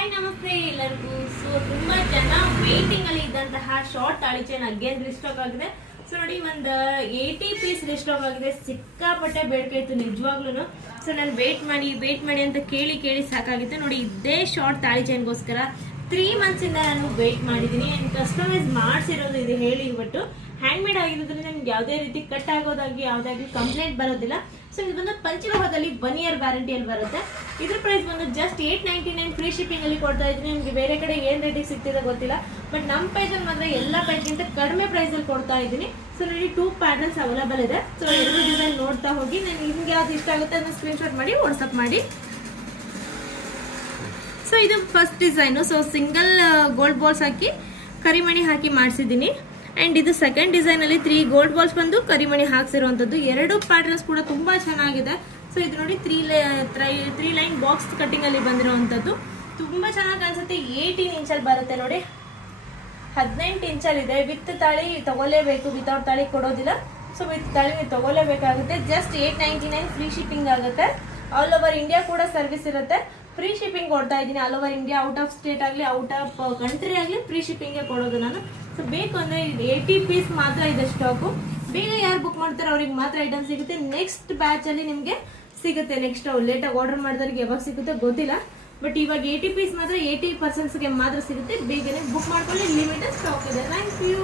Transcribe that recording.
Hi ನಮಸ್ತೆ ಎಲ್ಲರಿಗೂ. So ತುಂಬಾ ಜನ ವೇಟಿಂಗ್ ಅಲ್ಲಿ ಇದ್ದಂತಹ ಶಾರ್ಟ್ ತಾಳಿ ಚೈನ್ ಅಗೇನ್ ರಿಸ್ಟಾಕ್ ಆಗಿದೆ. ಸೊ ನೋಡಿ ಒಂದು 80 ಪೀಸ್ ರಿಸ್ಟಾಕ್ ಆಗಿದೆ. ಸಿಕ್ಕಾಪಟ್ಟೆ ಬೇಡಿಕೆ ಇತ್ತು ನಿಜವಾಗ್ಲೂ. ಸೊ ನಾನು ವೇಟ್ ಮಾಡಿ ಅಂತ ಕೇಳಿ ಸಾಕಾಗಿತ್ತು. ನೋಡಿ ಇದೇ ಶಾರ್ಟ್ ತಾಳಿ ಚೈನ್ಗೋಸ್ಕರ 3 ಮಂತ್ಸ್ ಇಂದ ನಾನು ವೇಟ್ ಮಾಡಿದ್ದೀನಿ. ಅಂಡ್ ಕಸ್ಟಮೈಸ್ ಮಾಡಿಸಿರೋದು ಇದು ಹೇಳಿಬಿಟ್ಟು ಹ್ಯಾಂಡ್ ಮೇಡ್ ಆಗಿರೋದ್ರಿಂದ ನಿಮ್ಗೆ ಯಾವುದೇ ರೀತಿ ಕಟ್ ಆಗೋದಾಗಿ ಯಾವುದಾಗಿ ಕಂಪ್ಲೇಂಟ್ ಬರೋದಿಲ್ಲ. ಸೊ ಇದು ಬಂದು ಪಂಚಲೋಹದಲ್ಲಿ 1 ಇಯರ್ ವ್ಯಾರಂಟಿಯಲ್ಲಿ ಬರುತ್ತೆ. ಇದ್ರ ಪ್ರೈಸ್ ಬಂದು ಜಸ್ಟ್ 899 ಫ್ರೀ ಶಿಪ್ಪಿಂಗ್ ಅಲ್ಲಿ ಕೊಡ್ತಾ ಇದ್ದೀನಿ. ನಿಮಗೆ ಬೇರೆ ಕಡೆ ಏನ್ ರೇಟಿಗೆ ಸಿಗ್ತಿದೆ ಗೊತ್ತಿಲ್ಲ, ಬಟ್ ನಮ್ಮ ಪ್ರೈಸಲ್ಲಿ ಮಾತ್ರ ಎಲ್ಲ ಪ್ರೈಸ್ಗಿಂತ ಕಡಿಮೆ ಪ್ರೈಸ್ ಅಲ್ಲಿ ಕೊಡ್ತಾ ಇದ್ದೀನಿ. ಸೊ ನೋಡಿ 2 ಪ್ಯಾಟರ್ನ್ಸ್ ಅವೈಲೇಬಲ್ ಇದೆ. ಸೊ 2 ಡಿಸೈನ್ ನೋಡ್ತಾ ಹೋಗಿ ನಾನು ನಿಮ್ಗೆ ಯಾವ್ದು ಇಷ್ಟ ಆಗುತ್ತೆ ಅದನ್ನ ಸ್ಕ್ರೀನ್ಶಾಟ್ ಮಾಡಿ ವಾಟ್ಸಪ್ ಮಾಡಿ. ಸೊ ಇದು first design. So single gold balls ಹಾಕಿ ಕರಿಮಣಿ ಹಾಕಿ ಮಾಡಿಸಿದ್ದೀನಿ. ಆ್ಯಂಡ್ ಇದು ಸೆಕೆಂಡ್ ಡಿಸೈನಲ್ಲಿ 3 ಗೋಲ್ಡ್ ಬಾಲ್ಸ್ ಬಂದು ಕರಿಮಣಿ ಹಾಕ್ಸಿರುವಂಥದ್ದು. 2 ಪ್ಯಾಟರ್ನ್ಸ್ ಕೂಡ ತುಂಬ ಚೆನ್ನಾಗಿದೆ. ಸೊ ಇದು ನೋಡಿ 3 ಲೈನ್ ಬಾಕ್ಸ್ ಕಟ್ಟಿಂಗಲ್ಲಿ ಬಂದಿರುವಂಥದ್ದು ತುಂಬ ಚೆನ್ನಾಗಿ ಕಾಣಿಸುತ್ತೆ. 18 ಇಂಚಲ್ಲಿ ಬರುತ್ತೆ ನೋಡಿ, 18 ಇಂಚಲ್ಲಿದೆ. ವಿತ್ ತಾಳಿ ತಗೊಳ್ಳೇಬೇಕು, ವಿತೌಟ್ ತಾಳಿ ಕೊಡೋದಿಲ್ಲ. ಸೊ ವಿತ್ ತಾಳಿ ನೀವು ತಗೊಳ್ಳೇಬೇಕಾಗುತ್ತೆ. ಜಸ್ಟ್ 899 ಫ್ರೀ ಶಿಪ್ಪಿಂಗ್ ಆಗುತ್ತೆ. ಆಲ್ ಓವರ್ ಇಂಡಿಯಾ ಕೂಡ ಸರ್ವಿಸ್ ಇರುತ್ತೆ. ಫ್ರೀ ಶಿಪ್ಪಿಂಗ್ ಕೊಡ್ತಾ ಇದ್ದೀನಿ. All over India, out of state ಆಗಲಿ ಔಟ್ ಆಫ್ ಕಂಟ್ರಿ ಆಗಲಿ ಫ್ರೀ ಶಿಪ್ಪಿಂಗೇ ಕೊಡೋದು ನಾನು. ಸೊ ಬೇಕು ಅಂದರೆ 80 ಪೀಸ್ ಮಾತ್ರ ಇದೆ ಸ್ಟಾಕು. ಬೇಗ ಯಾರು ಬುಕ್ ಮಾಡ್ತಾರೆ ಅವ್ರಿಗೆ ಮಾತ್ರ ಐಟಮ್ ಸಿಗುತ್ತೆ. ನೆಕ್ಸ್ಟ್ ಬ್ಯಾಚಲ್ಲಿ ನಿಮಗೆ ಸಿಗುತ್ತೆ. ನೆಕ್ಸ್ಟ್ ಲೇಟಾಗಿ ಆರ್ಡರ್ ಮಾಡಿದವ್ರಿಗೆ ಯಾವಾಗ ಸಿಗುತ್ತೆ ಗೊತ್ತಿಲ್ಲ, ಬಟ್ ಇವಾಗ 80 ಪೀಸ್ ಮಾತ್ರ 80% ಮಾತ್ರ ಸಿಗುತ್ತೆ. ಬೇಗನೆ ಬುಕ್ ಮಾಡ್ಕೊಳ್ಳಿ. ಲಿಮಿಟೆಡ್ ಸ್ಟಾಕ್ ಇದೆ. Thank you.